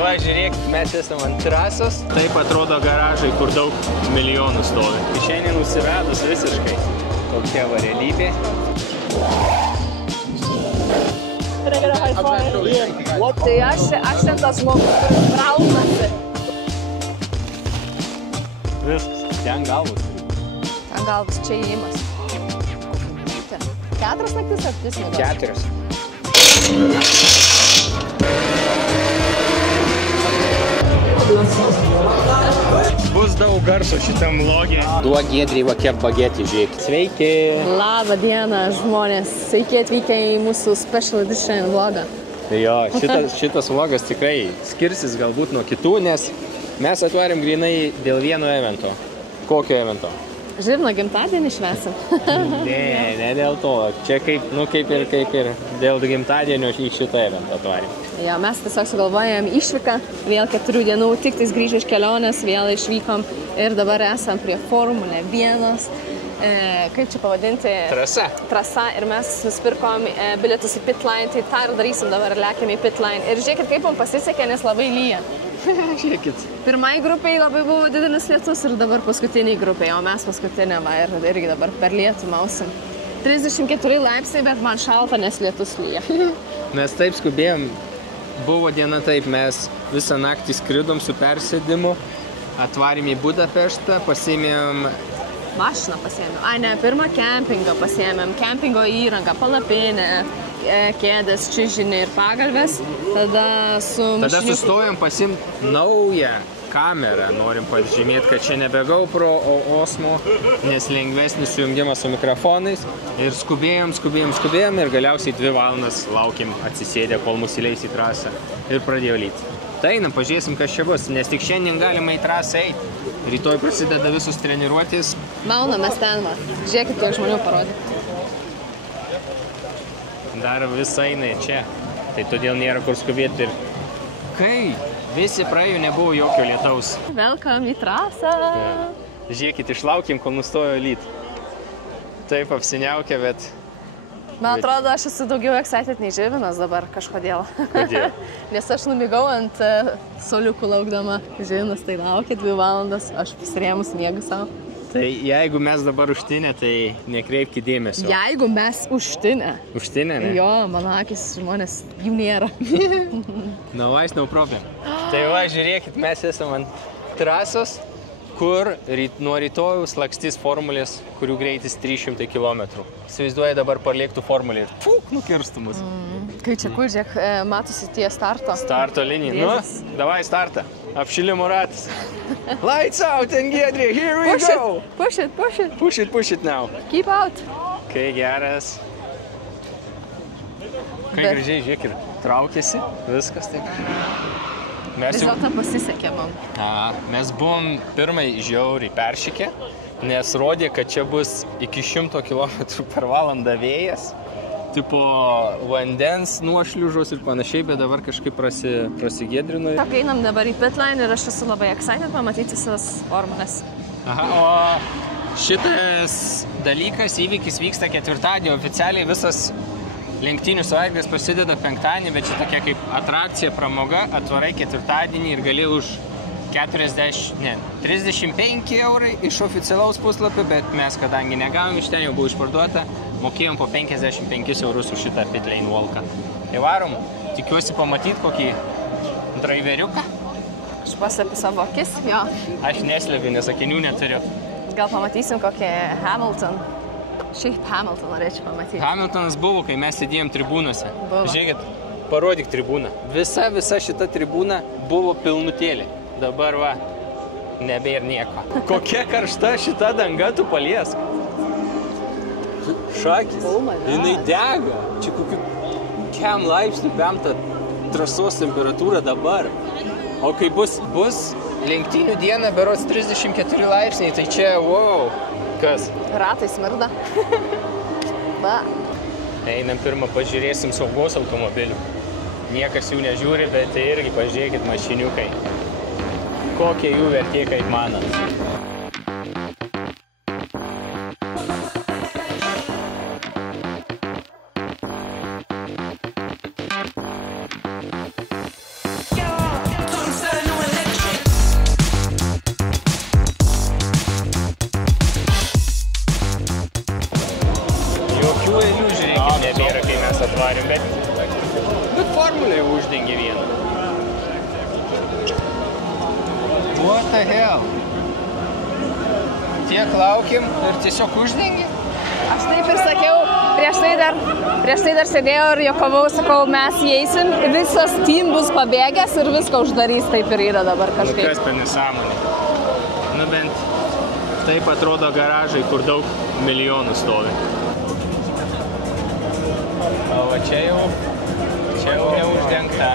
va, žiūrėkit, mes esame ant trasos. Taip atrodo garažai, kur daug milijonų stovi. Šiandien nusivedus visiškai. Tokia va realybė. Tai aš ten tas žmogus, kuris braunasi. Viskas, ten galvus. Ten galvus, čia įėjimas. 4 naktis ar 3 mėgos? 4. Bus daug garso šitam vlogė. Duok Giedriai va kep bagetį, žiūrėkit. Sveiki! Labą dieną, žmonės. Sveiki atvykę į mūsų special edition vlogą. Jo, šitas vlogas tikrai skirsis galbūt nuo kitų, nes mes atvarėm grinai dėl vieno evento. Kokio evento? Žirno gimtadienį švesim. Ne dėl to. Čia kaip ir dėl gimtadienio į šitą eventą atvarėm. Jo, mes tiesiog sugalvojam išvyką, vėl 4 dienų, tik tais grįžę iš kelionės, vėl išvykom ir dabar esam prie Formulė 1. Kaip čia pavadinti? Trasa. Ir mes nusipirkom bilietus į pitline, tai tą ir darysim dabar, lekiam į pitline. Ir žiūrėkit, kaip mums pasisekė, nes labai lyja. Žiūrėkit. Pirmai grupiai labai buvo didelis lietus ir dabar paskutiniai grupiai, o mes paskutinė va ir irgi dabar per lietų mausim. 34 laipsniai, bet man šalta, nes lietus lyja. Mes taip skubėjom, buvo diena taip, mes visą naktį skridom su persėdimu, atvarėm į Budapeštą, pasiėmėm... Mašiną pasiėmėm. Ai, ne, pirmą kempingą pasiėmėm, kempingo įrangą, palapinę, kėdės, čiužinį ir pagalvės. Tada sustojom pasiimt naują kamerą. Norim pažymėti, kad čia nebe GoPro, o Osmo, nes lengvesnis sujungimas su mikrofonais. Ir skubėjom ir galiausiai 2 valandas laukėm atsisėdę, kol mus įleis į trasą ir pradėjo lyti. Tai einam, pažiūrėsim, kas čia bus, nes tik šiandien galima į trasą eiti. Rytoj prasideda visus treniruotis. Maunamės ten, va. Žiūrėkit, kiek žmonių parodė. Dar visai eina čia, tai todėl nėra kur skubėti ir kai visi praėjo, nebuvo jokio lietaus. Welcome į trasą. Žiūrėkit, išlaukėm, kol nustojo lyti. Taip apsiniaukė, bet... Man atrodo, aš esu daugiau excited nei Žilvinas dabar kažkodėl. Kodėl? Nes aš numigau ant soliukų laukdama. Žilvinas tai laukia 2 valandas, aš pasirėmus miegu savo. Tai jeigu mes dabar užtinę, tai nekreipkite dėmesio. Jeigu mes užtinę. Užtinę, ne? Jo, mano akis žmonės, jų nėra. No worries, no problem. Tai va, žiūrėkit, mes esame ant trasos, kur nuo rytojaus lakstys formulės, kurių greitis 300 km. Įsivaizduoja dabar parlėktų formulė ir nukirstų mus. Kai čia kur, žiūrėk, matosi tie starto. Starto linija. Nu, davai startą. Apšilimo ratas. Lights out and Giedrė, here we go! Push it. Push it now. Keep out. Kai geras. Kai gražiai, žiūrėk, ir traukėsi. Viskas taip. Vis dėlto pasisekė man. Mes buvom pirmai žiauriai peršykę, nes rodė, kad čia bus iki 100 km/h vėjas. Tipo vandens nuošliužos ir panašiai, bet dabar kažkaip prasigėdrino. Taip, einam dabar į pitline ir aš esu labai excited pamatyti visas formulės. O šitas dalykas, įvykis vyksta ketvirtadienį, oficialiai visas lenktynių savaitgalis prasideda penktadienį, bet čia tokia kaip atrakcija, pramoga, atvarai ketvirtadienį ir gali už 35 eurai iš oficialaus puslapio, bet mes, kadangi negavom iš ten, jau buvo išparduota, mokėjom po 55 eurus už šitą pitlane walką. Įvarom, tikiuosi pamatyti kokį draiveriuką. Aš paslėpiu savo akis, jo. Aš neslėpiu, nes akinių neturiu. Gal pamatysim kokį Hamilton. Šiaip Hamilton norėčiau pamatyti. Hamiltonas buvo, kai mes sėdėjom tribūnose. Žiūrėkit, parodyk tribūną. Visa šita tribūna buvo pilnutėlė. Dabar va, nebėr nieko. Kokia karšta šita danga, tu paliesk. Šakis, jinai dega. Čia kokiu kiam laipsnių pemta trasos temperatūra dabar. O kai bus lenktynių diena, berods 34 laipsniai, tai čia, wow. Kas? Ratai smirda. Va. Einam pirmą pažiūrėsim saugos automobilių. Niekas jų nežiūri, bet tai irgi pažiūrėkit mašiniukai. Kokia jų vertė, kaip manat? the hell? Tiek laukim ir tiesiog uždengi? Aš taip ir sakiau, prieš tai dar sėdėjau ir juokavau, sakau, mes įeisim, visas team bus pabėgęs ir viską uždarys, taip ir yra dabar kažkaip. Nu kas per nesąmonė? Nu bent taip atrodo garažai, kur daug milijonų stovi. O va čia jau neuždengta.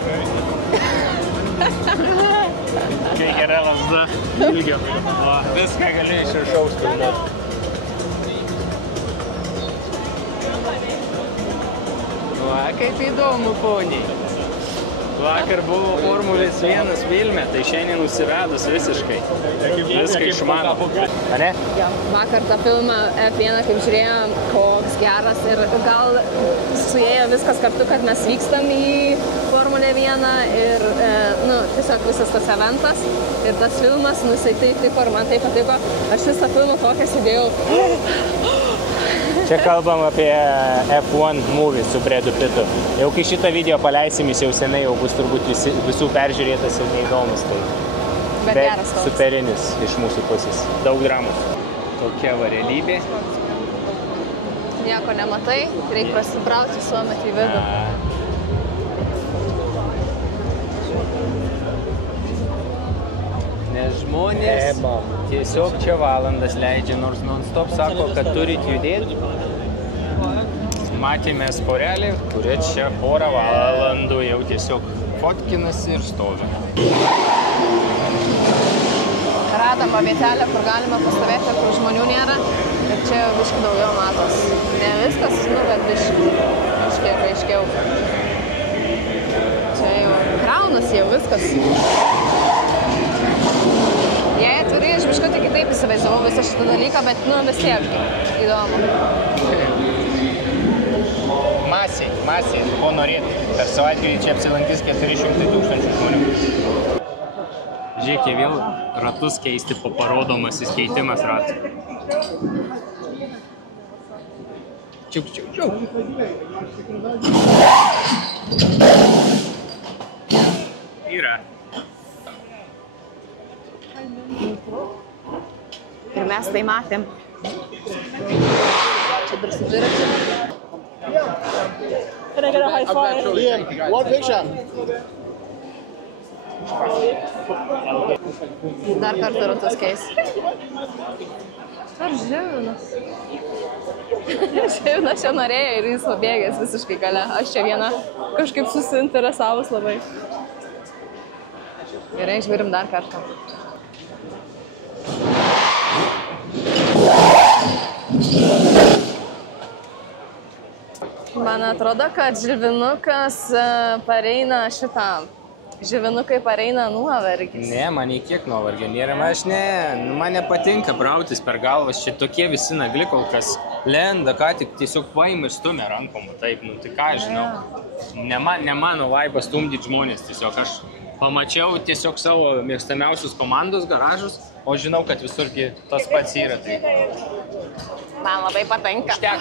Kai gera lasda ilgio. O, viską gali iš viršaus filmuoti. Va, kaip įdomu, poniai. Vakar buvo Formulės 1 filme, tai šiandien nusivedus visiškai. Viską išmano. Ane? Jo, vakar tą filmą F1 kaip žiūrėjom, koks geras ir gal suėjo viskas kartu, kad mes vykstam į Formulę 1 ir tiesiog visas tas eventas ir tas filmas, jisai taip tiko ir man taip patiko. Aš visą filmą tokią sėdėjau. Čia kalbam apie F1 movie su Bradu Pittu. Jau kai šitą video paleisim, jis jau senai jau bus turbūt visų peržiūrėtas ir neįdomus. Tai. Bet geras filmas. Superinis iš mūsų pusės. Daug dramos. Tokia va realybė. Nieko nematai, reikia prasibrauti visuomet į vidų. Nes žmonės tiesiog čia valandas leidžia, nors non-stop sako, kad turit judėti. Matėme sporelį, kurie čia porą valandų jau tiesiog fotkinasi ir stovi. Radama vietelę, kur galime pastovėti, kur žmonių nėra. Ir čia jau biškai daugiau matos. Ne viskas, bet biškai aiškiau. Čia jau kraunasi jau viskas. Jei atvirai, aš biškutį kitaip įsivaizdavau visą šitą dalyką, bet vis tiek įdomu. Masiai, ko norėtų. Per savaitgalį čia apsilankys 400 000 žmonių. Žiūrėk, vėl ratus keisti po parodomasis keitimas ratų. Čiuk. Yra. Ir mes tai matėm. Čia dar su dviračiu. Can I get a high five? Liam, one picture. Dar kartą ratus keis. Ar Živinas? Živinas čia norėjo ir jis pabėgęs visiškai gale. Aš čia viena kažkaip susiinteresavus labai. Gerai, žvirim dar kartą. Man atrodo, kad žilvinukas pareina šitam. Žilvinukai pareina nuovargis. Ne, man nei kiek nuovargio nėra. Man nepatinka brautis per galvas. Čia tokie visi nagli kol kas lenda, ką tik tiesiog paima ir stumia rankom. Taip, tai ką aš žinau. Ne mano vaibas stumdyti žmonės. Tiesiog aš pamačiau tiesiog savo mėgstamiausius komandos garažus, o žinau, kad visur tas pats yra. Tai... Man labai patinka. Užtek.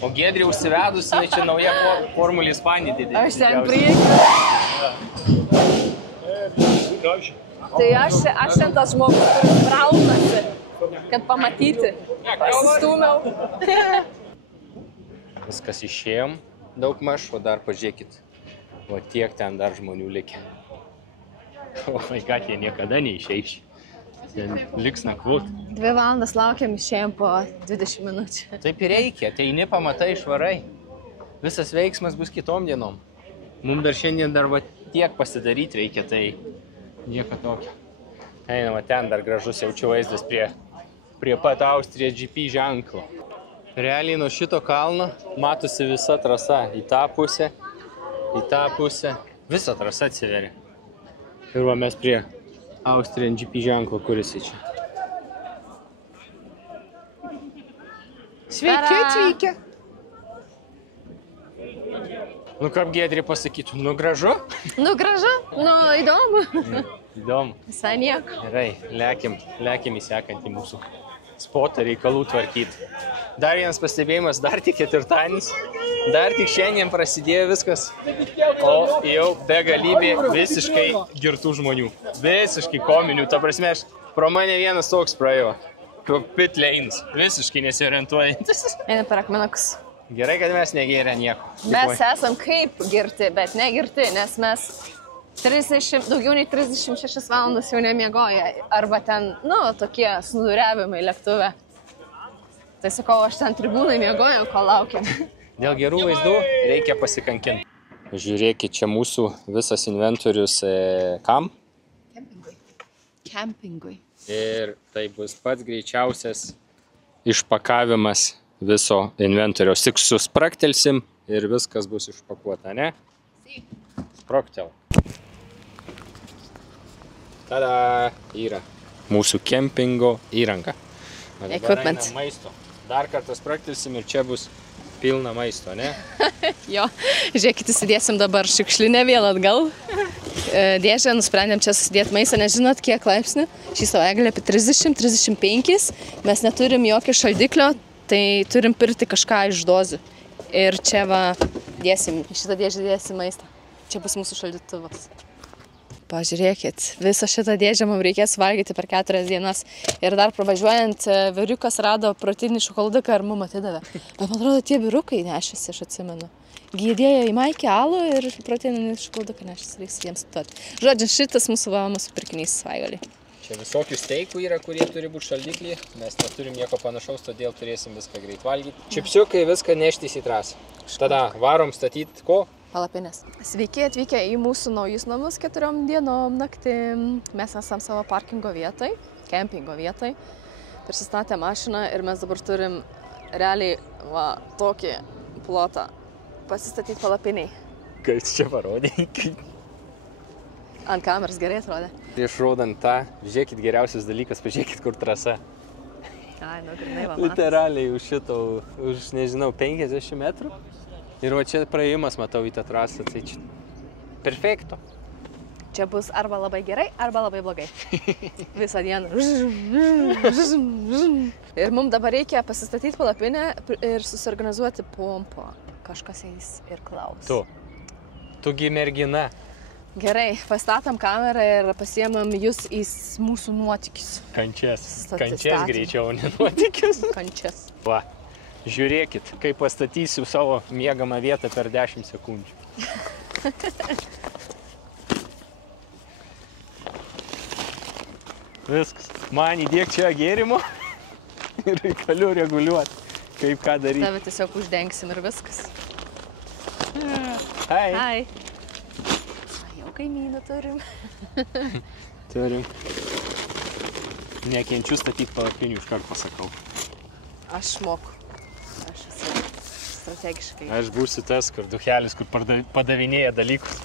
O Giedrė užsivedus, čia nauja Formulė Ispanija didė. Aš ten prieki. Tai aš ten tas žmogus, kuris braunasi, kad pamatyti. Pasistūmiau. Viskas išėjom daugmaž, o dar pažiūrėkit. O tiek ten dar žmonių likę. O kad jie niekada neišeiš. Liks nakvot. 2 valandas laukiam, išėjom po 20 minučių. Taip ir reikia, tai pamatai išvarai. Visas veiksmas bus kitom dienom. Mums dar šiandien dar tiek pasidaryti reikia, tai nieko tokio. Einama, ten dar gražus jaučiu vaizdas prie pat Austrija GP ženklo. Realiai nuo šito kalno matosi visa trasa į tą pusę, visa trasa atsiveria. Ir va mes prie Austrijan GP ženklo, kuris čia. Sveiki atvykę! Nu, kaip Giedrė pasakytų, nu gražu? Nu gražu, įdomu. Įdomu. Visai nieko. Gerai, lekiam į sekantį mūsų spotą reikalų tvarkyti. Dar vienas pastebėjimas, dar tik ketvirtadienis, dar tik šiandien prasidėjo viskas, o jau begalybė visiškai girtų žmonių, visiškai kominių. Ta prasme, aš Pro mane vienas toks praėjo. Pit lanes. Visiškai nesiorientuojantis. Eina per akmenukus. Gerai, kad mes negėrė nieko. Mes esam kaip girti, bet negirti, nes mes daugiau nei 36 valandas jau nemiegoja. Arba ten, tokie snuduriavimai lėktuve. Tai sakau, aš ten tribūnai miegojau, kol laukiam. Dėl gerų vaizdų reikia pasikankinti. Žiūrėkit, čia mūsų visas inventorius kam? Kempingui. Ir tai bus pats greičiausias išpakavimas viso inventoriaus. Tik suspraktelsim ir viskas bus išpakuota, ne? Sproktel. Tada yra mūsų kempingo įranga. Equipment. Maisto. Dar kartą spraktelsim ir čia bus pilna maisto, ne? Jo, žiūrėkit, įsidėsim dabar šiukšlinę vėl atgal. Dėžę nusprendėm čia susidėti maistą, nežinot kiek laipsnių. Šį savaitgalį apie 30-35. Mes neturim jokio šaldiklio, tai turim pirkti kažką iš dozių. Ir čia va dėsim, šitą dėžę dėsim maistą. Čia bus mūsų šaldytuvas. Pažiūrėkit, visą šitą dėžę mums reikės valgyti per 4 dienas. Ir dar pravažiuojant, vyriukas rado proteininį šokoladuką ir mums atidavė. Bet man atrodo, tie vyrukai nešėsi, aš atsimenu. Gydėjo į maikę alų ir proteininį šokoladuką nešėsi, reiks jiems duoti. Žodžiu, šitas mūsų pirkinys svaigalį. Čia visokių steikų yra, kurie turi būti šaldiklį. Mes neturim nieko panašaus, todėl turėsim viską greit valgyti. Čipsiukai viską neštis į trasą. Tada varom statyti ko? Palapinės. Sveiki atvykę į mūsų naujus namus 4 dienom naktim. Mes esam savo parkingo vietoj, kempingo vietoj. Prisistatę mašiną ir mes dabar turim realiai tokį plotą pasistatyti palapiniai. Kas čia parodė? Ant kameros gerai atrodė. Prieš rodant tą, žiūrėkit geriausias dalykas, pažiūrėkit kur trasa. Ai, grinai va. Literaliai už šito, nežinau, 50 metrų. Ir va čia praėjimas matau į tą trasą, tai čia perfekto. Čia bus arba labai gerai, arba labai blogai. Visą dieną. Ir mums dabar reikia pasistatyti palapinę ir susiorganizuoti pompą. Kažkas eis ir klaus. Tugi mergina. Gerai, pastatom kamerą ir pasiemam jūs į mūsų nuotykius. Kančias greičiau, ne nuotykius. Kančias. Va. Žiūrėkit, kaip pastatysiu savo miegamą vietą per 10 sekundžių. Viskas. Man įdėk čia gėrimo ir galiu reguliuoti, kaip ką daryti. Tave tiesiog uždengsim ir viskas. Hai. Jau kaimyną turim. Turim. Nekenčiu statyti palapinių, iškart pasakau. Aš moku. Aš esu strategiškai. Aš būsiu tas, kur duchelis, kur padavinėja dalykus.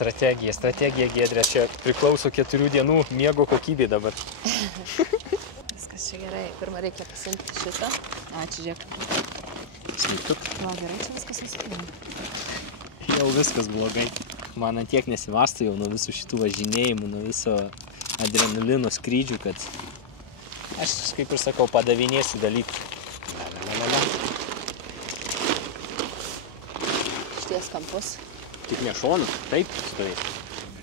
Strategija Giedrė, čia priklauso 4 dienų miego kokybė dabar. Viskas čia gerai. Pirmą reikia pasimti šitą. Ačiū, žiūrėk. Smeiktuk. Va, gerai, čia viskas nusikėjom. Jau viskas blogai. Man ant tiek nesivasto jau nuo visų šitų važinėjimų, nuo viso adrenalino skrydžių, kad aš, kaip ir sakau, padavinėsiu dalykų. Šties kampus. Tik ne šonu, taip stovės.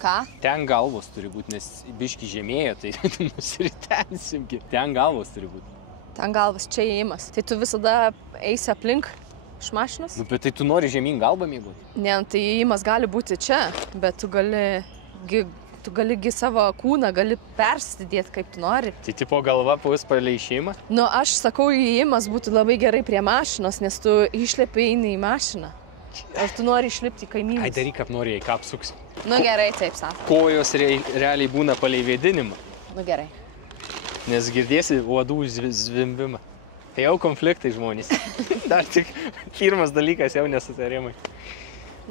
Ką? Ten galvos turi būti, nes biški žemėjo, tai nusiritensimgi. Ten galvos turi būti. Ten galvos, čia įėjimas. Tai tu visada eisi aplink iš mašinos? Nu, bet tai tu nori žemyn galvą mėgoti? Ne, tai įėjimas gali būti čia, bet tu gali savo kūną, gali persidėti kaip tu nori. Tai tipo galva pus palei šeimą? Nu, aš sakau, įėjimas būtų labai gerai prie mašinos, nes tu išlepi eini į mašiną. Ar tu nori išlipti į kaimynus? Ai, daryk, kaip nori, jei ką apsuksi. Nu gerai, taip sako. Kojos realiai būna palei vėdinimą. Nu gerai. Nes girdėsi uodų zvimbimą. Tai jau konfliktai žmonės. Dar tik pirmas dalykas jau nesutarimai.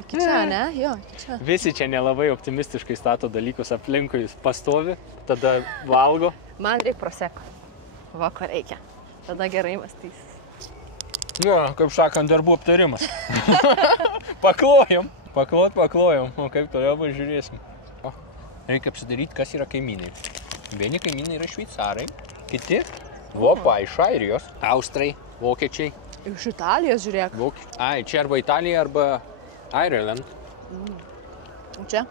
Iki čia, ne? Jo, iki čia. Visi čia nelabai optimistiškai stato dalykus aplinkui, pastovi, tada valgo. Man reikia proseko. Va, ko reikia. Tada gerai mąstys. Jo, kaip sakant, darbų aptarimas. Paklojom. Paklojom. O kaip toliau žiūrėsim. Reikia apsidaryti, kas yra kaimynai. Vieni kaimynai yra šveicarai, kiti iš Airijos, Austrai, vokiečiai. Iš Italijos žiūrėk. Ai, čia arba Italija, arba Ireland. Čia?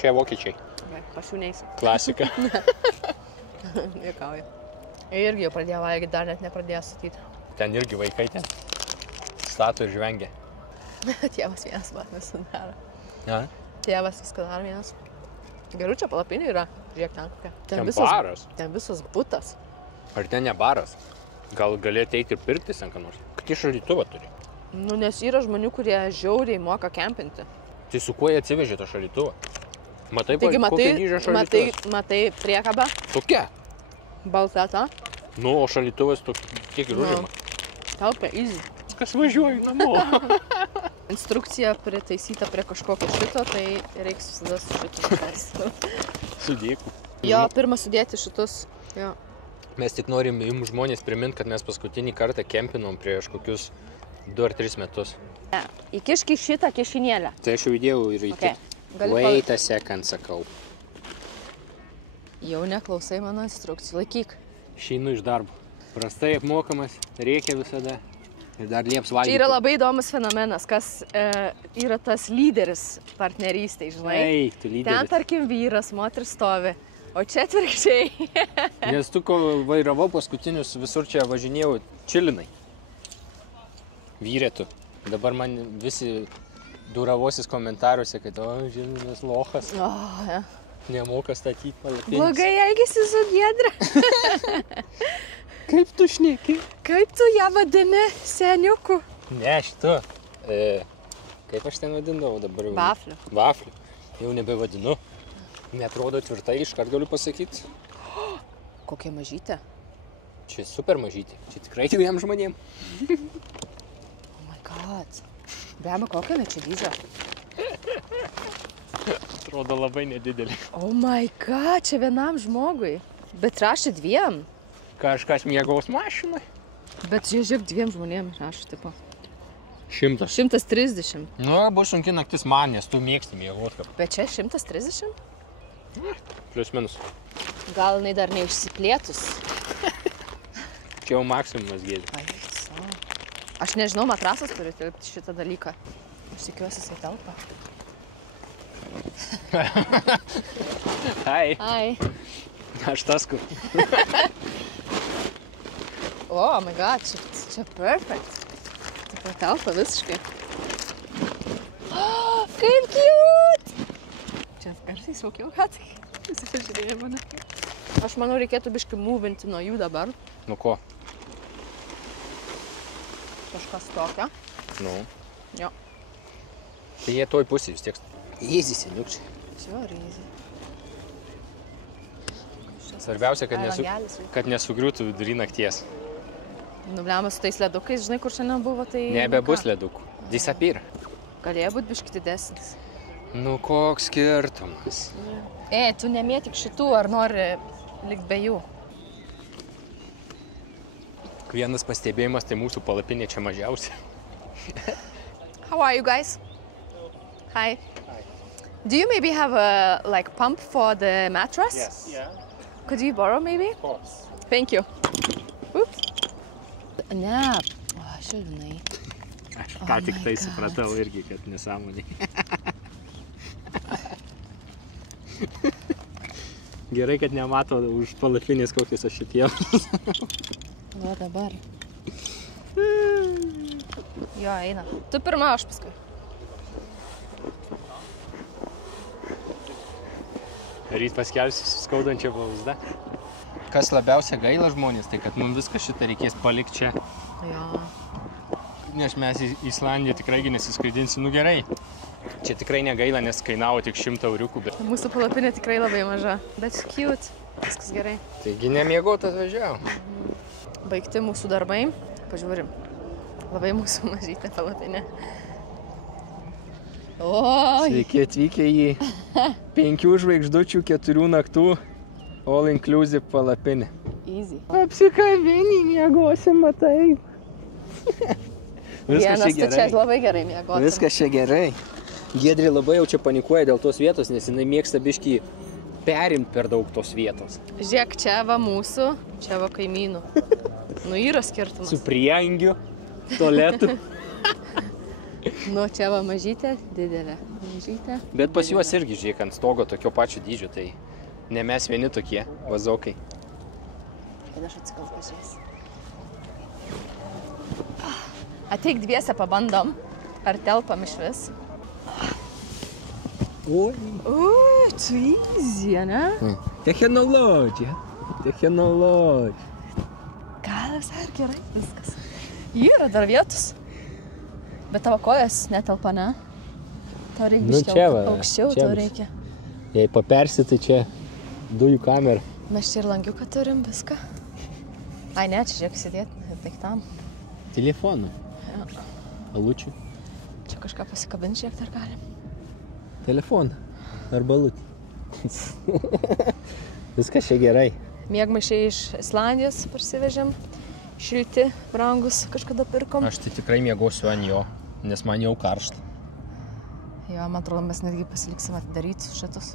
Čia vokiečiai. Aš jau neįsiu. Klasika. Juokauju. Irgi jau pradėjo valgyti, dar net nepradėjo statyti. Ten irgi vaikai ten stato ir žvengia. Tėvas vienas visą daro. Ja. Tėvas viską daro vienas. Geru, čia palapinė yra. Žiūrėk ten kokia. Ten baras. Ten visas butas. Ar ten ne baras? Gal galėtų eiti ir pirktis ten ką nors? Kokį šaldytuvą turi? Nu, nes yra žmonių, kurie žiauriai moka kempinti. Tai su kuo jie atsivežė tą šaldytuvą? Matai, Taigi, kokia dydžio šaldytuvas? matai priekabą, Tokia? balta ta. Nu, o šaldytuvas kiek ir užima? Taupia, easy. Kas važiuoju namo? Instrukcija pritaisyta prie kažkokio šito, tai reiks visada su šitu šitą. Sudėk. Jo, pirmą sudėti šitus. Jo. Mes tik norim jums žmonės priminti, kad mes paskutinį kartą kempinom prieš kokius 2 ar 3 metus. Įkišk į šitą kišinėlę. Tai aš jau įdėjau ir Okay. Wait a second, sakau. Jau neklausai mano instrukcijų, laikyk. Šeinu iš darbo. Prastai apmokamas, reikia visada. Ir dar lieps valgyti. Čia yra labai įdomus fenomenas, kas yra tas lyderis partnerystėj, žinai. Ei, tu lyderis. Ten, tarkim, vyras, moteris stovi, o čia atvirkščiai. Nes tu, ko vairavau paskutinius, visur čia važinėjau čilinai. Vyrė tu. Dabar man visi duravosis komentaruose, kad žinomas lochas, Ja. nemoka statyti palapinės. Blogai elgėsi su Giedre. Kaip tu šneki? Kaip tu ją vadini seniuku? Ne, šitu. Kaip aš ten vadindavau dabar? Vafliu. Vafliu. Jau nebevadinu. Neatrodo tvirtai, iškart galiu pasakyti. Kokia mažytė. Čia super mažytė. Čia tikrai 2 žmonėm. Oh my god. Bema, kokia čia dydžio? Atrodo labai nedidelė. Oh my god, čia vienam žmogui. Bet rašė 2. Kažkas miegaus mašinai. Bet žiūrėk 2 žmonėm rašė, tipo. 100. 130. Nu, bus sunki naktis man, nes tu mėgsti miegot. Bet čia 130? Plius minus. Gal jinai dar neišsiplėtus? Čia jau maksimumas gėdė. Aš nežinau, matrasas turi tilpti šitą dalyką. Aš tikiuosi, jisai telpa. Hai. Ai. Aš tas kur. Oh my god, čia perfect. Taip telpa visiškai. Oh, kaip cute! Čia kartais saugiau, ką tik. Visi pažiūrėjo mane. Aš manau, reikėtų biškai movinti nuo jų dabar. Nu ko? Kažkas tokio. Nu. Jo. Tai jie toj pusė vis tiek. Easy, seniukčiai. Čia easy. Svarbiausia, kad nesugriūtų vidury nakties. Nubliamas su tais ledukais, žinai, kur šiandien buvo, tai... Nebebus ledukų. Disappear. Galėjo būti biškai didesnis. Nu, koks skirtumas. Tu nemėtik šitų, ar nori likt be jų? Vienas pastebėjimas, tai mūsų palapinė čia mažiausia. How are you guys? Hi. Do you maybe have a pump for the mattress? Yes. Yeah. Could you borrow maybe? Of course. Thank you. Oops. Ne, šilvinai. Aš ką tik tai supratau irgi, kad nesąmonė. Gerai, kad nemato už palapinės kokius aš šitiems. Va dabar. Jo, eina. Tu pirma, aš paskui. Ryt paskelsiu skaudančią blauzdą. Kas labiausia gaila žmonės, tai kad mums viską šitą reikės palikti čia. Jo. Nes mes į Islandiją tikrai nesiskraidinsim. Nu gerai. Čia tikrai negaila, nes kainavo tik 100 euriukų. Bet... Mūsų palapinė tikrai labai maža. Bet cute. Viskas gerai. Taigi nemiegot atvažiavo. Baigti mūsų darbai. Pažiūrim. Labai mūsų mažytė palapinė. Oi. Sveiki atvykę į 5 žvaigždučių 4 naktų all inclusive palapinę. Easy. Apsikabinį miegosim, matai. Vienas, tu čia labai gerai miegotum. Viskas čia gerai. Giedrė labai jau čia panikuoja dėl tos vietos, nes jinai mėgsta biškį perimt per daug tos vietos. Žiūrėk, čia va mūsų, čia va kaimynų. Nu, yra skirtumas. Su prieangiu, tualetu. Nu, čia va mažytė, didelė. Mažytė. Bet pas juos irgi, žiūrėk, ant stogo tokio pačio dydžio, tai ne mes vieni tokie vazokai. Kad aš atsikal pažiūrėsiu. Ateik dviese pabandom, ar telpam iš vis. Oi. Tu easy, ne? Technologija. Gal visai ir gerai viskas. Yra dar vietos. Bet tavo kojas netelpa, ne? Tau reikia biškiau aukščiau, tau reikia. Jei papersi, tai čia dujų kamera. Mes čia ir langiuką turim, viską. Ai, ne, čia žiūrėk sėdėti, daiktam. Telefonų. Alučių. Čia kažką pasikabinti šiek dar galim. Telefoną. Arba alutį. Viskas čia gerai. Miegmaišiai iš Islandijos parsivežėm. Šilti, brangus, kažkada pirkom. Aš tai tikrai miegosiu ant jo, nes man jau karšta. Jo, man atrodo, mes netgi pasiliksim atidaryti šitus.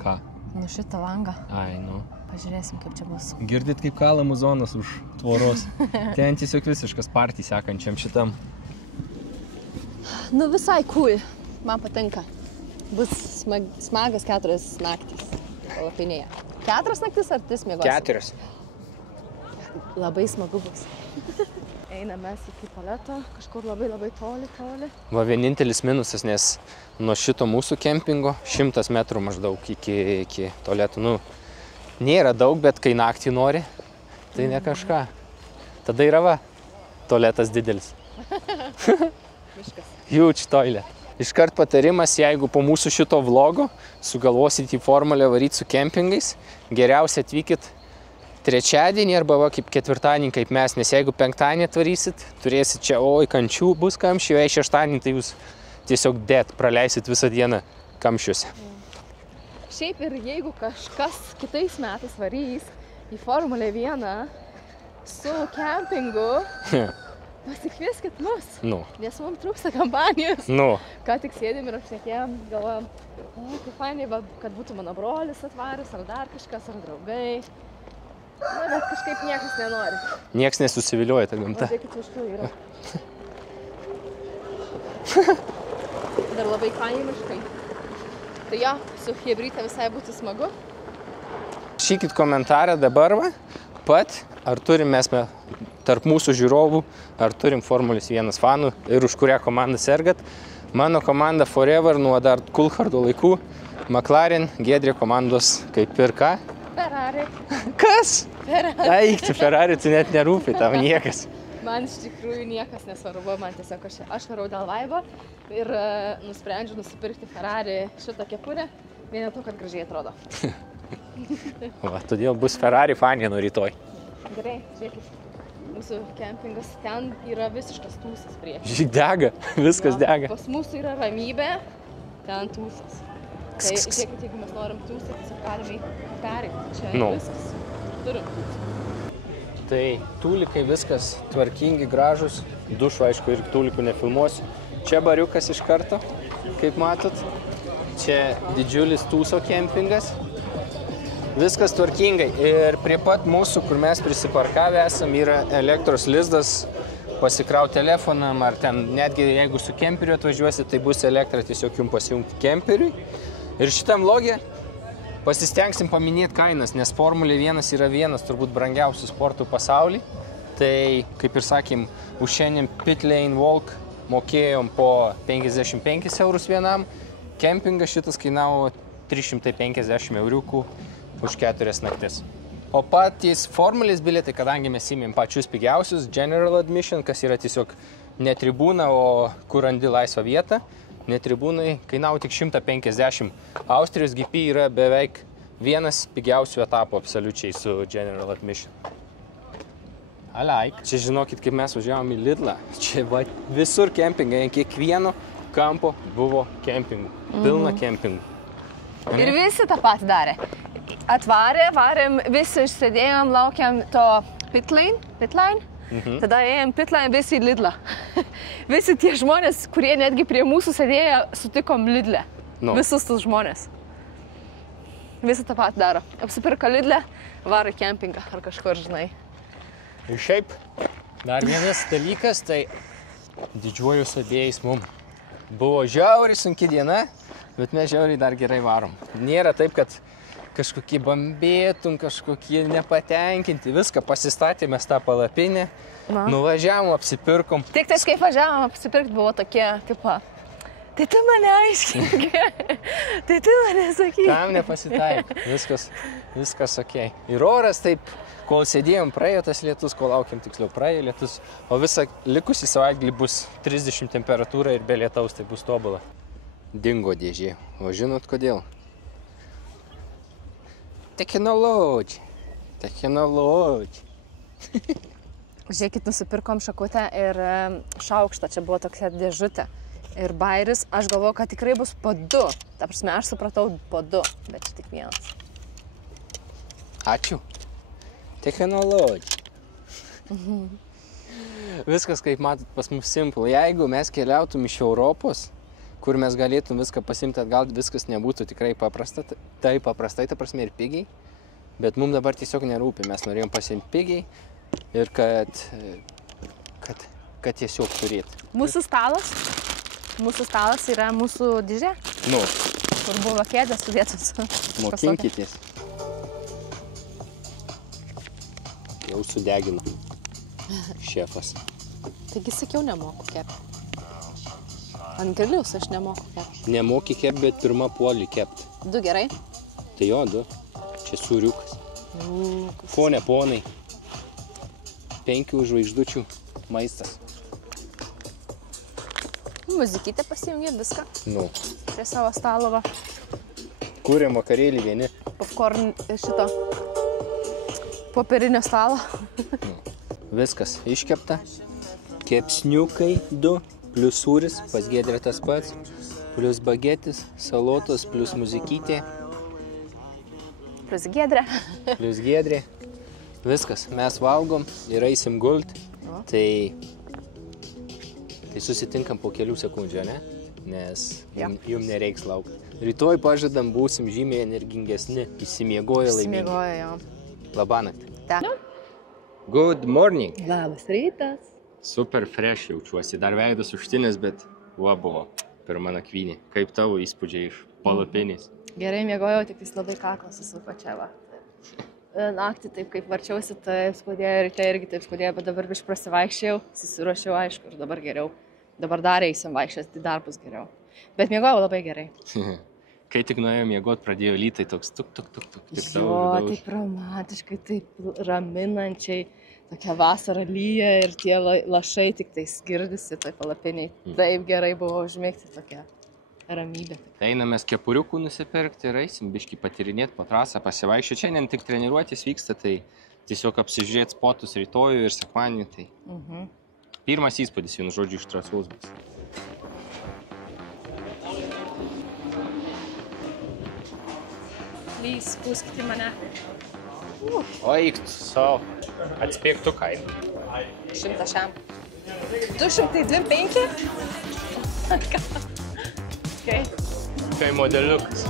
Ką? Nu šitą langą. Ai, nu. Pažiūrėsim, kaip čia bus. Girdit, kaip kala muzonas už tvoros. Ten tiesiog visiškas partij sekančiam šitam. Nu visai cool. Man patinka. Bus smagas 4 naktys palapinėje. 4 naktis ar 3 miegosim? 4. Labai smagu bus. Einam mes iki tualeto, kažkur labai toli. Va vienintelis minusas, nes nuo šito mūsų kempingo 100 metrų maždaug iki tualeto. Nu, nėra daug, bet kai naktį nori, tai ne kažką. Tada yra va, tualetas didelis. Miškas. Huge toilet. Iškart patarimas, jeigu po mūsų šito vlogo sugalvosit į Formulę varyti su kempingais, geriausia atvykit trečiadienį arba va kaip ketvirtadienį kaip mes, nes jeigu penktadienį atvarysit, turėsit čia, oi, kančių bus kamščių, jei šeštadienį, tai jūs tiesiog praleisit visą dieną kamščiuose. Šiaip ir jeigu kažkas kitais metais varys į Formulę 1 su kempingu, pasikvieskit mus, nes mums trūksta kampanijos. Ką tik sėdėm ir apšnekėjom, galvojom, kaip fainai, kad būtų mano brolis atvaręs, ar dar kažkas, ar draugai. Na, bet kažkaip niekas nenori. Niekas nesusivilioja tą gamtą. Žiūrėkit, už tų yra. Dar labai faini miškai. Tai jo, su chebryte visai būtų smagu. Šykit komentarą dabar, va, ar turim mes tarp mūsų žiūrovų, ar turim Formulės 1 fanų ir už kurią komandą sergat. Mano komanda Forever nuo dar Coulthardo laikų, McLaren, Giedrė komandos kaip ir ką? Ferrari. Kas? Ferrari. Eik, tu Ferrari, tu net nerūpi, tau niekas. Man iš tikrųjų niekas nesvarbu, man tiesiog aš varau dėl vaibo ir nusprendžiu nusipirkti Ferrari šitą kepurę, vien dėl to, kad gražiai atrodo. Va, todėl bus Ferrari fanė nuo rytoj. Gerai, žiūrėkit, mūsų kempingas ten yra visiškas tūsas prieš. Žiūrėk, dega, viskas dega. Pas mūsų yra ramybė, ten tūsas. Tai žiūrėkit, jeigu mes norim tūsą, tiesiog galime pereiti. Čia viskas. Turim tūsą. Tai tūlikai viskas tvarkingi, gražus. Dušų, aišku, ir tūlikų nefilmuosiu. Čia bariukas iš karto, kaip matot. Čia didžiulis tūso kempingas. Viskas tvarkingai. Ir prie pat mūsų, kur mes prisiparkavę esam, yra elektros lizdas. Pasikrauti telefonam, ar ten netgi jeigu su kemperiu atvažiuosi, tai bus elektra tiesiog jums pasijungti kemperiui. Ir šitam vlogė pasistengsim paminėti kainas, nes Formulė 1 yra vienas turbūt brangiausių sportų pasaulyje. Tai, kaip ir sakėm, už šiandien Pit Lane Walk mokėjom po 55 eurus vienam. Kempingas šitas kainavo 350 euriukų už 4 naktis. O patys Formulės bilietai, kadangi mes įmėm pačius pigiausius, General Admission, kas yra tiesiog ne tribūna, o kur randi laisvą vietą, ne tribūnai, kainavo tik 150. Austrijos GP yra beveik vienas pigiausių etapų absoliučiai su General Admission. Čia žinokit, kaip mes važiavom į Lidlą. Čia va, visur kempingai, ant kiekvieno kampo buvo kempingų. Pilna kempingų. Ir visi tą patį darė. Atvarė, varėm, visi išsėdėjom, laukiam to Pit Lane. Tada ėjom Pit Lane, visi į Lidlą. Visi tie žmonės, kurie netgi prie mūsų sėdėjo, sutikom Lidlę. Visus tus žmonės. Visi tą patį daro. Apsipirka Lidlę, varo į kempingą ar kažkur, žinai. Ir šiaip, dar vienas dalykas, tai didžiuoju abejais mum. Buvo žiauriai sunki diena, bet mes žiauriai dar gerai varom. Nėra taip, kad kažkokie bambėtum, kažkokie nepatenkinti. Viską pasistatėme tą palapinę, nuvažiavom, apsipirkom. Tik tais, kaip važiavom apsipirkti, buvo tokie, tipo, tai tu mane aiškink, tai tu mane sakyk. Tam nepasitaiko, viskas okei. Ir oras taip, kol sėdėjom, praėjo tas lietus, kol laukiam tiksliau, praėjo lietus, o visą likusį savaitgalį bus 30 temperatūra ir be lietaus, tai bus tobula. Dingo dėžė. O žinot kodėl? Technology. Žiūrėkit, nusipirkom šakutę ir šaukštą, čia buvo tokia dėžutė. Ir bairis, aš galvoju, kad tikrai bus po 2. Ta prasme, aš supratau po 2, bet čia tik vienas. Ačiū. Technology. Viskas, kaip matot, pas mus simple. Jeigu mes keliautum iš Europos, kur mes galėtum viską pasimti atgal, viskas nebūtų tikrai paprasta, tai paprastai, ta prasme, ir pigiai. Bet mums dabar tiesiog nerūpi. Mes norėjom pasimti pigiai ir kad tiesiog turėti. Mūsų stalas yra mūsų dėžė. Nu. Kur buvo kėdės sudėtos. Mokinkitės. Jau sudegino šefas. Taigi sakiau, nemoku kepti. Ant griliaus aš nemoku kepti. Nemoki kepti, bet pirmą puolį kepti. 2 gerai? Tai jo, 2. Čia sūriukas. Pone, ponai. 5 žvaigždučių maistas. Muzikytę pasijungė viską. Nu. Prie savo stalo va. Kūrėm vakarėlį vieni. Popcorn šito popierinio stalo. Viskas iškepta. Kepsniukai 2. Plius sūris, pas Giedrė tas pats, plius bagetis, salotos, plius muzikytė. Plius Giedrė. Plius Giedrė. Viskas, mes valgom ir eisim gult. Tai susitinkam po kelių sekundžių, ne? Nes jum nereiks laukti. Rytoj pažadam būsim žymiai energingesni, įsimiegoję laimingi. Įsimiegoję, jo. Labanaktį. Ta. Good morning. Labas rytas. Super fresh jaučiuosi, dar veidas užtinės, bet buvo pirma nakvynė. Kaip tavo įspūdžiai iš palapinės? Gerai miegojau, tik vis labai kaklas susuko čia va. Naktį taip kaip varčiausi, taip skaudėjo, ryte irgi taip skaudėjo, bet dabar biškai prasivaikščiau, susiruošiau, aišku, ir dabar geriau. Dabar dar eisim vaikščias, tai dar bus geriau. Bet miegojau labai gerai. Kai tik nuėjau miegot, pradėjo lytai toks tuk. Jo, taip romantiškai, taip raminančiai. Tokia vasara lyja ir tie lašai tik tai skirdisi toj palapiniai. Taip gerai buvo užmėgti tokia ramybė. Einamės kepuriukų nusipirkti ir eisim biškį patirinėti po trasą, pasivaikščioti. Šiandien tik treniruotės vyksta, tai tiesiog apsižiūrėti spotus rytojų ir sekmadienį. Tai pirmas įspūdis, vienu žodžiu, iš trasos bus. Please, pūskite mane. Oik, savo. Atspėk tu kainą. 100 šiam. 225? Okay. Kai modeliukas.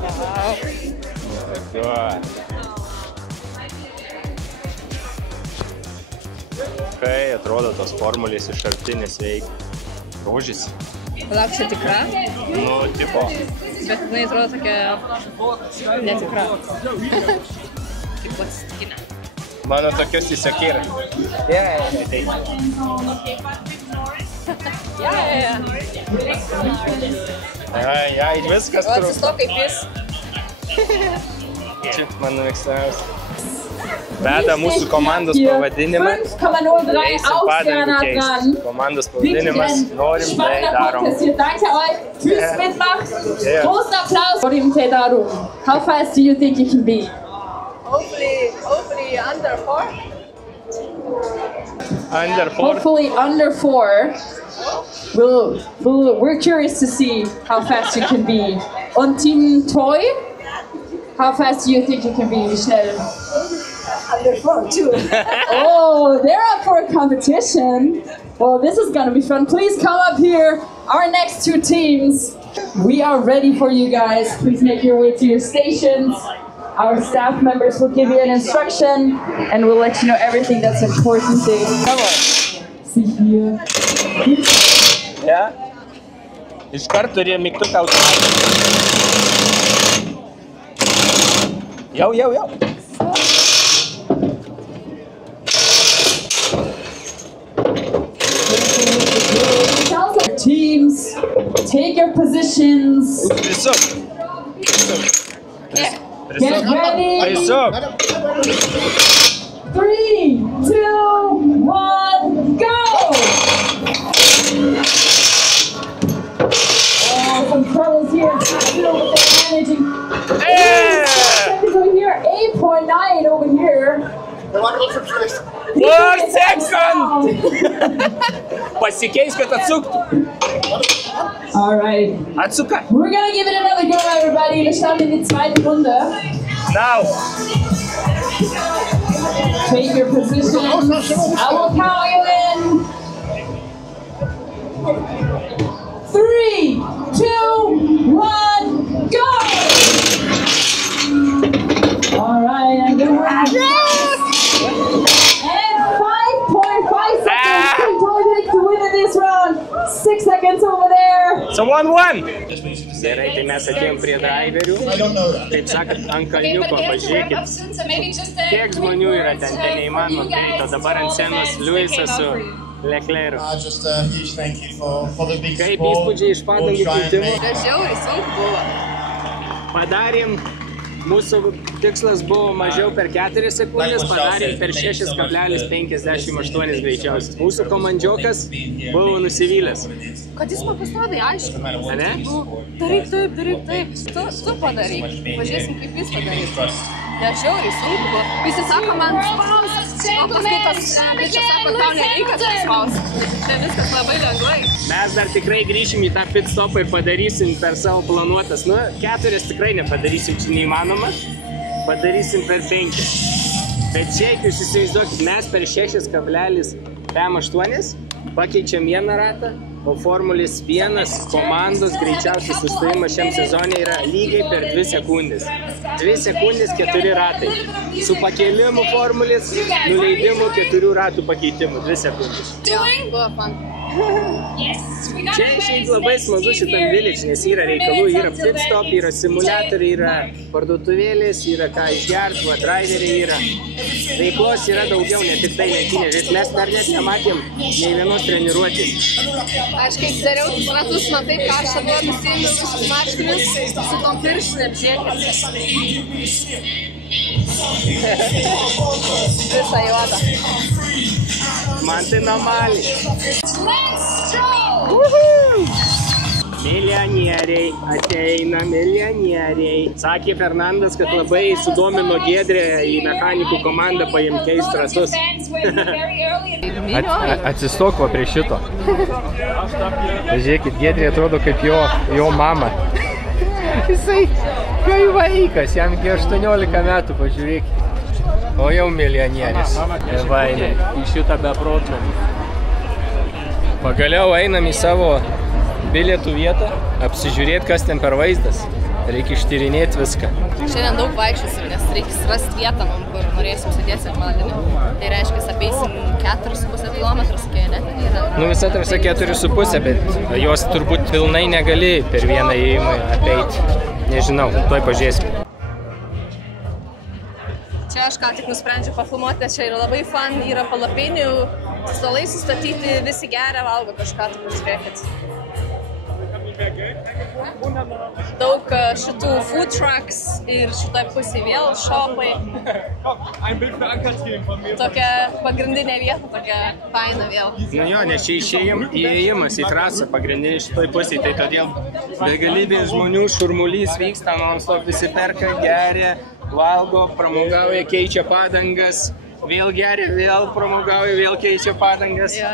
Kai atrodo tos formulės iš artinės veikia. Rožys. Palauk, čia tikra? Nu, tipo. Bet jinai atrodo tokia netikra. Tipo atsitikinė. Mano tokios įsakė yra. Ja, ir viskas turiu. O atsistok kaip jis. Čia mano mėgstamiausia. Veda mūsų komandos pavadinimą. Eisim padangų keisti. Komandos pavadinimas. Norim, tai darom. Danke euch fürs Mitmachen. Großen Applaus vor dem Tedarum. How fast do you think you can be? Hopefully under 4. Under 4. Hopefully under 4. We're curious to see how fast you can be. Und Team Toy, how fast do you think you can be, Michelle? Under 4 too. Oh, they're up for a competition. Well, this is gonna be fun. Please come up here. Our next 2 teams. We are ready for you guys. Please make your way to your stations. Our staff members will give you an instruction and we'll let you know everything that's important to you. See here. Yeah? Iškart turi mygtuką automatiškai. Jau. Teams, take your positions. Get ready. 3, 2, 1, go! Oh, some troubles here. Still with the managing. 8 over here, 8.9 over here. 4 second! Pasikeis, kad atsuktų. All right. Atsuka. We're gonna give it another go, everybody. Wir starten in die zweite Runde. Now. Take your position. I will count you in. 3, 2, 1, go! All right, and good work. And 5.5 seconds to win in this round. 6 seconds over there. So 1-1. Gerai, tai mes atėjom prie driverių. Taip sakant, ant kalniuko, pažiūrėkit, kiek žmonių yra ten, tai neįmanoma prieiti, o dabar ant scenos Lewisas su Leclercu. Kaip įspūdžiai iš padangų keitimo? Žiauriai sunku buvo. Padarėm, mūsų tikslas buvo mažiau per 4 sekundės, padarėm per 6,58 greičiausiai. Mūsų komandžiokas buvo nusivylęs. Kad jis man pastoviai aiškina. Ane? Daryk taip. Tu padaryk. Pažiūrėsim, kaip jis padarys. Nes žiauriai sunku buvo. Visi sako, man spaus. O paskui tas bičias sako, tau nereikia tas spaus. Tai viskas labai lengvai. Mes dar tikrai grįšim į tą pit stopą ir padarysim per savo planuotas. 4 tikrai nepadarysim, čia neįmanoma. Padarysim per 5. Bet šiaip jūs įsivaizduokit, mes per 6,58 pakeičiam vieną ratą, o Formulės 1 komandos greičiausias sustojimas šiam sezone yra lygiai per 2 sekundės. 2 sekundės 4 ratai. Su pakėlimu Formulės, nuleidimu 4 ratų pakeitimu 2 sekundės. Buvo fan. Čia šiaip labai smagu šitam village, nes yra reikalų, yra pit stop, yra simuliatoriai, yra parduotuvėlės, yra ką išgert, driveriai yra. Veiklos yra daugiau, ne tik tai lenktynės. Mes dar net nematėm nei vienos treniruotės. Aš kaip dariau tus ratus, man taip karšta buvo, nusiėmiau visus marškinius su tom pirštinėm, žiūrėkit. Visą juodą. Man tai normaliai. Milijonieriai, ateina milijonieriai. Sakė Fernandas, kad labai sudomino Giedrę į mechanikų komandą paimti keist ratus. Atsistok va prie šito. Žiūrėkit, Giedrė atrodo kaip jo mama. Jisai kai vaikas, jam iki 18 metų, pažiūrėkit. O jau milijonierius. Vainė, į šitą beprotną. Pagaliau einam į savo bilietų vietą, apsižiūrėti, kas ten per vaizdas. Reikia ištyrinėti viską. Šiandien daug vaikščiosim, nes reikia rasti vietą, kur norėsim sėdėti sekmadienį. Tai reiškia, apeisim 4,5 km, ne? Visa trasa 4,5, bet jos turbūt pilnai negali per vieną įėjimą apeiti. Nežinau, tuoj pažiūrėsim. Čia aš ką tik nusprendžiu pafilmuoti, nes čia yra labai fan, yra palapinių, stalai sustatyti, visi geria, valgo kažką, tai pasižiūrėkit. Daug šitų food trucks ir šitoj pusėje vėl šopai. Tokia pagrindinė vieta, tokia faina vėl. Jo, nes čia įėjimas į trasą pagrindinė šitoj pusėje, tai todėl begalybė žmonių šurmulys vyksta, non-stop visi perka, geria, valgo, pramogauja, keičia padangas, vėl geria, vėl pramogauja, vėl keičia padangas. Jo,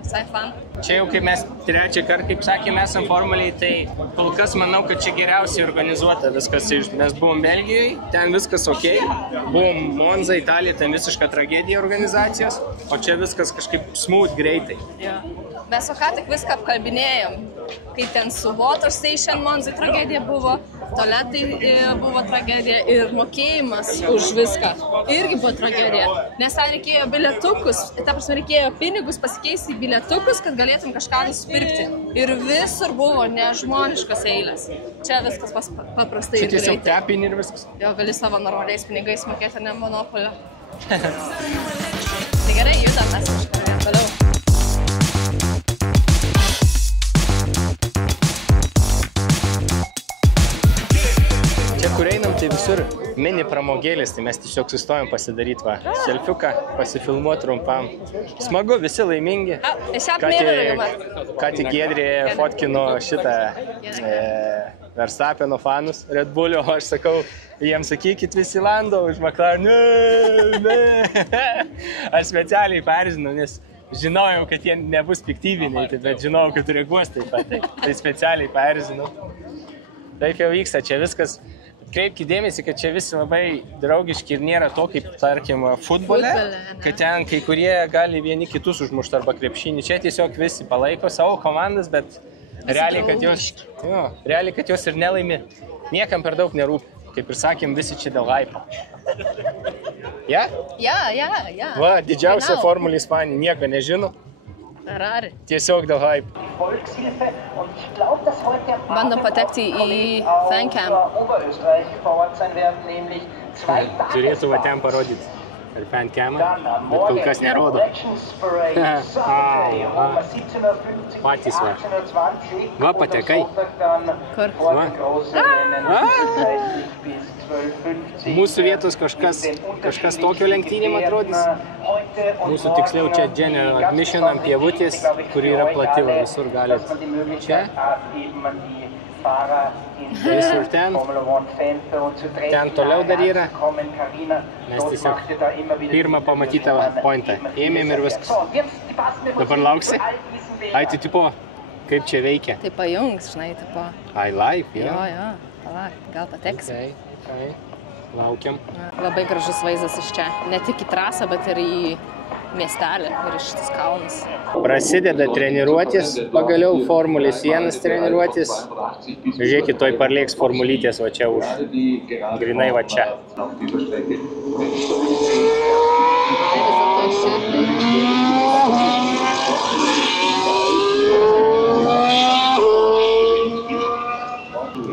visai fan. Čia jau kaip mes trečią kartą, kaip sakėme, esam Formuliai, tai kol kas manau, kad čia geriausiai organizuota viskas. Mes buvom Belgijoje, ten viskas ok, buvom Monza, Italija, ten visiška tragedija organizacijos, o čia viskas kažkaip smooth, greitai. Mes ką tik viską apkalbinėjom, kai ten su Water Station Monzai tragedija buvo, Tualetai buvo tragedija ir mokėjimas už viską irgi buvo tragedija. Nes ten reikėjo bilietukus, ta prasme reikėjo pinigus pasikeisti į bilietukus, kad galėtum kažką nusipirkti. Ir visur buvo nežmoniškas eilės. Čia viskas paprastai ir greitai. Čia tiesiog tepini ir viskas? Jo, gali savo normaliais pinigais mokėti, ne monopolio. Tai gerai, judam mes kažką toliau. Kur einam, tai visur mini pramogėlis, tai mes tiesiog sustojom pasidaryti selfiuką, pasifilmuoti trumpam. Smagu, visi laimingi. Ką tik Giedrė fotkino šitą Verstappeno fanus Red Bullio, o aš sakau, jiems sakykit visi Lando už McLaren. Aš specialiai perzinau, nes žinojau, kad jie nebus piktybiniai, bet žinojau, kad reaguos taip pat. Tai specialiai perzinau. Taip jau vyksta, čia viskas. Kreipkite dėmesį, kad čia visi labai draugiški ir nėra to, kaip, tarkim, futbole, kad ten kai kurie gali vieni kitus užmušti arba krepšinį. Čia tiesiog visi palaiko savo komandas, bet realiai, kad jos ir nelaimi. Niekam per daug nerūpi. Kaip ir sakėm, visi čia dėl hypo. Ja? Ja. Va, didžiausia Formulės fanė, nieko nežino. Ferrari. Tiesiog dėl hype. Bandom patekti į fancam. Turėtų va ten parodyti ar fancamą, bet kol kas nerodo. Patys va. Va, patekai. Kur? Va. Mūsų vietos kažkas tokio lenktynėm atrodys. Mūsų tiksliau čia General Admission ant pievutės, kur yra platyva, visur galit. Čia. Visur ten. Ten toliau dar yra. Mes tiesiog pirmą pamatytą pointą ėmėm ir viskas. Dabar lauksi? Ai, tai tipo, kaip čia veikia? Tai pajungs, žinai, tipo. Ai, live, jo? Jo, palauk, gal pateksi. Okay. Laukiam. Labai gražus vaizdas iš čia. Ne tik į trasą, bet ir į miestelį ir iš šitas kalnas. Prasideda treniruotės, pagaliau Formulės 1 treniruotės. Žiūrėkit, toj parlėks formulytės va čia už. Grinai va čia.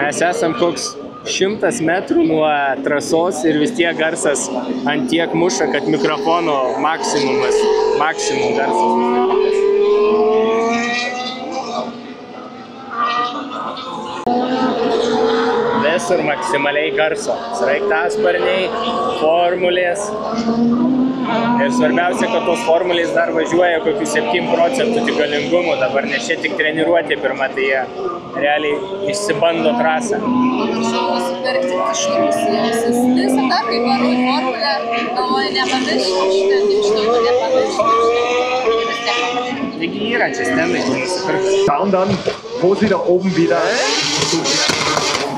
Mes esam koks 100 metrų nuo trasos ir vis tiek garsas ant tiek muša, kad mikrofono maksimum garsas. Visur maksimaliai garso. Sraigtasparniai, Formulės. Ir svarbiausia, kad tos Formulės dar važiuoja kokių 7% tik galingumo dabar, nes čia tik treniruotė pirma, tai jie realiai išsibando trasą. Prašau nusipirkti kištukus į ausis. Visada, kai varu į Formulę, galvoju, nepamiršti. Taigi yra čia stendai, kur nusipirkti. Schauen dann, wo sie da oben wieder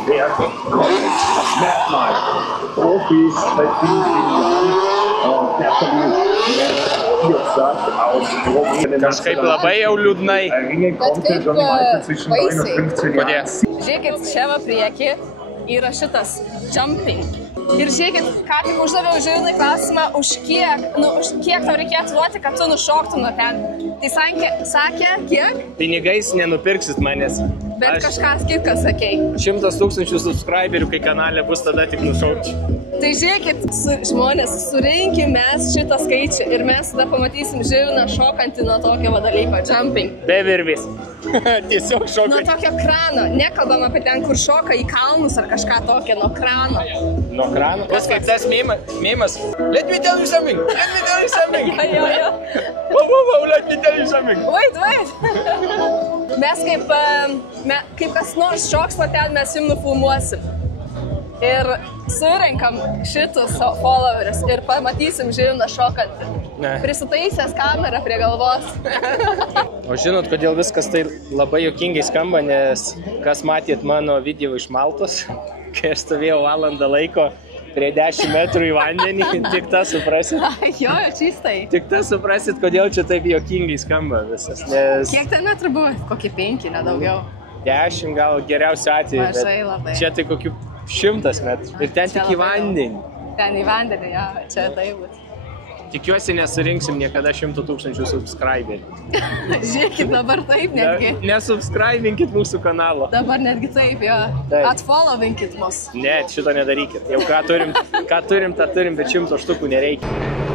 werden. Das merkt mal. Profis seit 5 Jahren. Kažkaip labai jau liūdnai. Bet kaip baisiai. Kodėl? Žiūrėkit, čia va prieki yra šitas jumping. Ir žiūrėkit, ką tik uždaviau Žiūrinai klausimą, už kiek tau reikėtų duoti, kad tu nušoktum nuo ten. Tai sakė, kiek? Pinigais nenupirksit manęs. Bet kažkas kitkas sakei. 100 000 subscriberių, kai kanale bus, tada tik nušaukčiau. Tai žiūrėkit, žmonės, surinkim mes šitą skaičių ir mes tada pamatysim Žiūriną šokantį nuo tokio dalyko, jumping. Be virvis. Tiesiog šokai. Nuo tokio krano. Nekalbam apie ten, kur šoka į kalnus ar kažką tokio, nuo krano. Nuo krano? Bus kaip tas mėmas. Let me tell you something. Jo. Wow, let me tell you something. Wait. Mes kaip kas nors šoks nuo ten, mes jums nufilmuosim. Ir surenkam šitus followerius ir pamatysim Žiūriną šokantį. Prisitaisęs kamerą prie galvos. O žinot, kodėl viskas tai labai juokingai skamba, nes kas matėt mano video iš Maltos, kai aš stovėjau valandą laiko prie 10 metrų į vandenį, tik tą suprasit. Jo, čistai. Tik tą suprasit, kodėl čia taip juokingai skamba visas. Nes... Kiek ten metrų buvo? Kokie 5, nedaugiau. 10 gal geriausiu atveju. Mažai labai. Čia tai kokių 100 metrų. Ir ten tik į vandenį. Ten į vandenį, jo, čia tai būt. Tikiuosi nesurinksim niekada 100 000 subscriberių. Žiūrėkit, dabar taip netgi. Nesubscribinkit mūsų kanalo. Dabar netgi taip, jo. Taip. Atfollowinkit mus. Ne, šito nedarykit. Jau ką turim, tą turim, bet 100 štukų nereikia.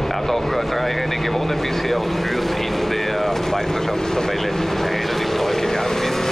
Er hat auch 3 Rennen gewonnen bisher und führt in der Meisterschaftstabelle. Rennen ist deutlich angewiesen.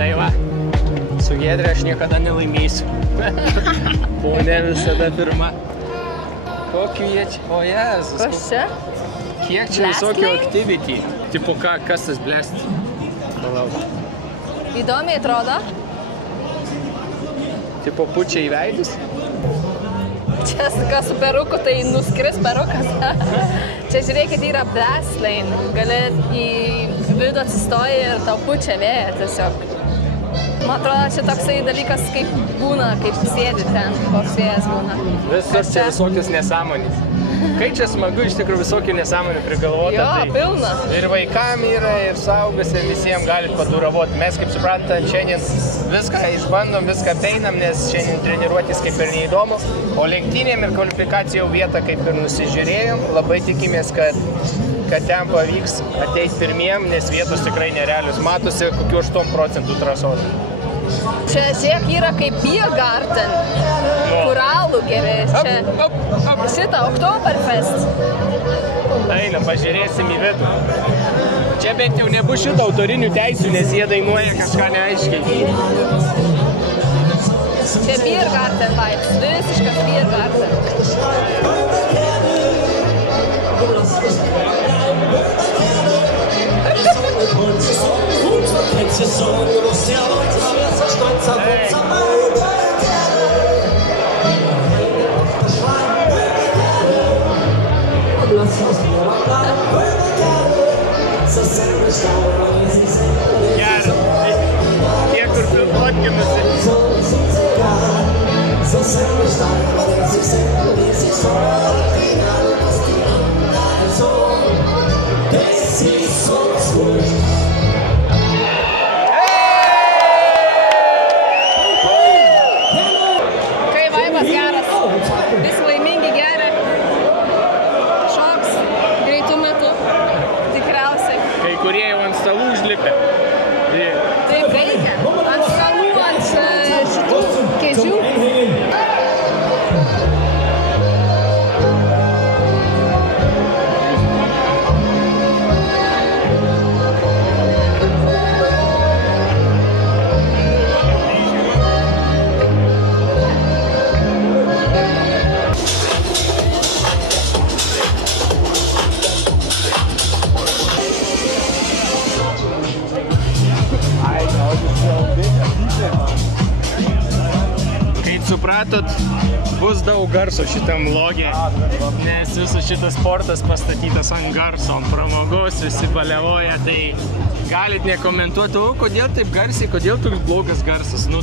Tai va, su Giedre aš niekada nelaimėsiu. Ponė visada pirma. Kokiu jie čia? O Jezus. Kas čia? Kiek čia visokio activity? Tipo, kas tas blest? Palauk. Įdomiai atrodo. Tipo, pučia į veidus? Čia su peruku, tai nuskris perukas. Čia žiūrėkit, yra blast lane. Gali į vidų atsistoji ir tau pučia vėją tiesiog. Man atrodo, čia toksai dalykas, kaip būna, kaip sėdi ten, koks vėjas būna. Visas čia visokios nesąmonės. Kai čia smagu, iš tikrųjų visokių nesąmonių prigalvota. Jo, pilna. Ir vaikam yra, ir saugus, ir visiems galit paduravoti. Mes, kaip suprantam, šiandien viską išbandom, viską peinam, nes šiandien treniruotis kaip ir neįdomu. O lenktynėm ir kvalifikacijų vietą kaip ir nusižiūrėjom. Labai tikimės, kad ten pavyks ateiti pirmiem, nes vietos tikrai nerealius. Matosi kokiu 8% trasos. Čia žiūrėk yra kaip Biergarten, kuralų geri. Šitą Oktoberfest. Einam, pažiūrėsim į vidų. Čia bent jau nebus šito autorinių teisių, nes jie dainuoja kažką neaiškiai. Čia Biergarten vibes, visiškas Biergarten. Geras. Tie, kur fotkinasi. Kai vaibas geras, visi laimingi geria, šoks greitų metų, tikriausiai. Kai kurie jau ant stalų užlipę. Taip reikia, ant stalų, ant šitų kėdžių. Kai supratot, bus daug garso šitam vlogė, nes visas šitas sportas pastatytas ant garso, ant pramogos, visi balevoja, tai galit nekomentuoti, o kodėl taip garsiai, kodėl toks blogas garsas. Nu,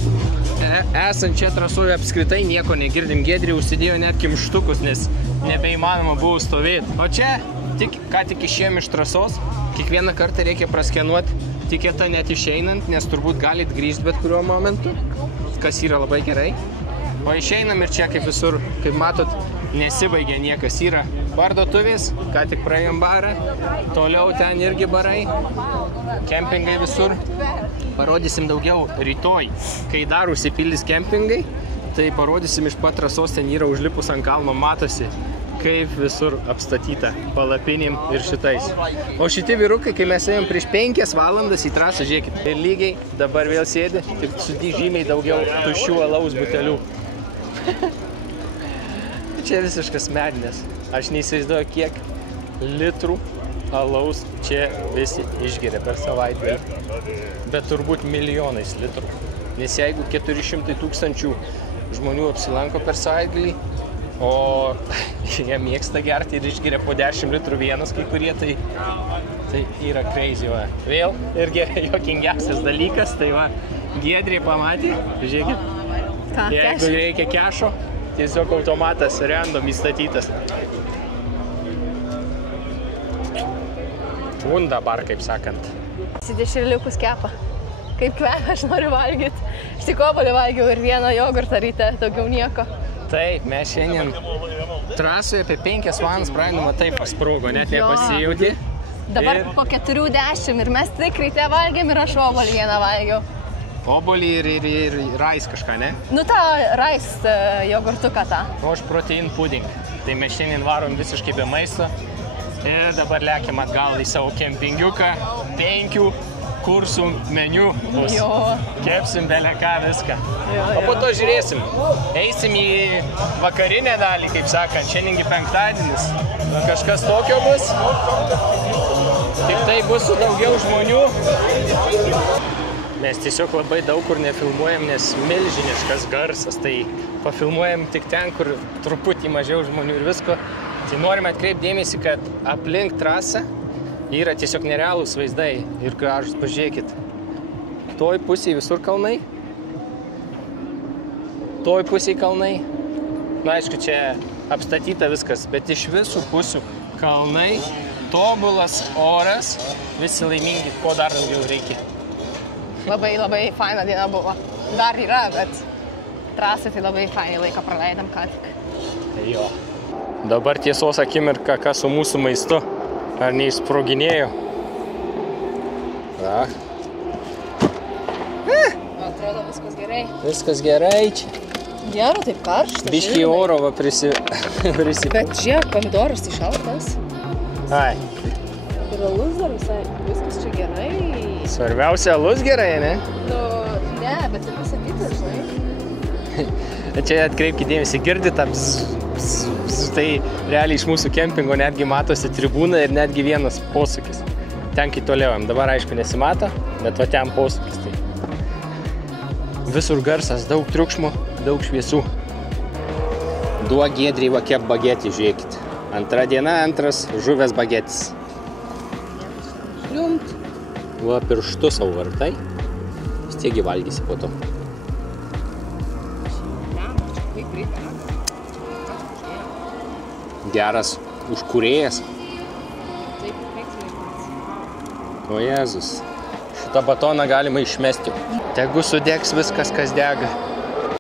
esant čia trasoje apskritai nieko negirdim, Giedrė užsidėjo net kimštukus, nes nebeįmanoma buvo stovėti. O čia, ką tik išėjom iš trasos, kiekvieną kartą reikia praskenuoti tiketą net išeinant, nes turbūt galit grįžti bet kuriuo momentu, kas yra labai gerai. O išeinam ir čia kaip visur, kaip matot, nesibaigia niekas. Yra parduotuvės, ką tik praėjom barą, toliau ten irgi barai, kempingai visur. Parodysim daugiau rytoj, kai dar užsipildys kempingai, tai parodysim iš pat trasos, ten yra užlipus ant kalno, matosi, kaip visur apstatyta palapinėm ir šitais. O šitie vyrukai, kai mes ėjom prieš 5 valandas į trasą, žiūrėkit, ir lygiai dabar vėl sėdi, tik sudį žymiai daugiau tuščių alaus butelių. Čia visiškas medinės. Aš neįsivaizduoju, kiek litrų alaus čia visi išgeria per savaitgalį. Bet turbūt milijonais litrų. Nes jeigu 400 000 žmonių apsilanko per savaitgalį, o jie mėgsta gerti ir išgeria po 10 litrų vienas, kai kurie, tai yra crazy, va. Vėl irgi juokingiausias dalykas, tai va, Giedrė pamatė, žiūrėkit, jeigu reikia kešo, tiesiog automatas random įstatytas. Wunderbar, kaip sakant. Dešreliukus kepa. Kaip kvepia, aš noriu valgyti. Aš tik obuolį valgiau ir vieną jogurtą ryte, daugiau nieko. Taip, mes šiandien trasoje apie 5 valandas praeidama taip pasprogo, net nepasijautė. Dabar po 4:10 ir mes tik ryte valgėm ir aš obuolį vieną valgiau. Obuolį ir rais kažką, ne? Nu tą rais jogurtuką tą. O aš protein pudding. Tai mes šiandien varom visiškai be maisto. Ir dabar lekiam atgal į savo kempingiuką. 5 kursų meniu bus. Kepsim beleką viską. O po to žiūrėsim. Eisim į vakarinę dalį, kaip sakant. Šiandiengi penktadienis. Kažkas tokio bus. Tik tai bus su daugiau žmonių. Mes tiesiog labai daug kur nefilmuojam, nes milžiniškas garsas. Tai pafilmuojam tik ten, kur truputį mažiau žmonių ir visko. Tai norime atkreipti dėmesį, kad aplink trasą yra tiesiog nerealūs vaizdai ir gražus. Pažiūrėkit. Toj pusėje visur kalnai. Toj pusėje kalnai. Na, aišku, čia apstatyta viskas, bet iš visų pusių kalnai, tobulas oras, visi laimingi, ko dar daugiau reikia. Labai, labai faina diena buvo. Dar yra, bet trasai tai labai fainai laiką praleidam ką tik. Jo. Dabar tiesos akimirka, kas su mūsų maistu. Ar neišsproginėjo? Va. Atrodo, viskas gerai. Viskas gerai čia. Gero, taip karšta. Biškį oro va prisi... Bet žiūrėk, pomidoras tai šaltas. Ai. Ir alus dar visai, viskas čia gerai. Svarbiausia, alus gerai, ne? Nu, ne, bet ir visą kitą, žinai. Čia atkreipkite dėmesį, girdit tą tai realiai iš mūsų kempingo netgi matosi tribūna ir netgi vienas posūkis. Ten kai toliaujam. Dabar aišku nesimato, bet va ten posūkis. Tai. Visur garsas, daug triukšmo, daug šviesų. Duok Giedrei va kep bagetį, žiūrėkit. Antra diena, antras žuvės bagetis. Žliumt. Va pirštu savo vartai. Vis tiek valgysi po to. Geras užkūrėjas. O Jėzus. Šitą batoną galima išmesti. Tegu sudegs viskas, kas dega.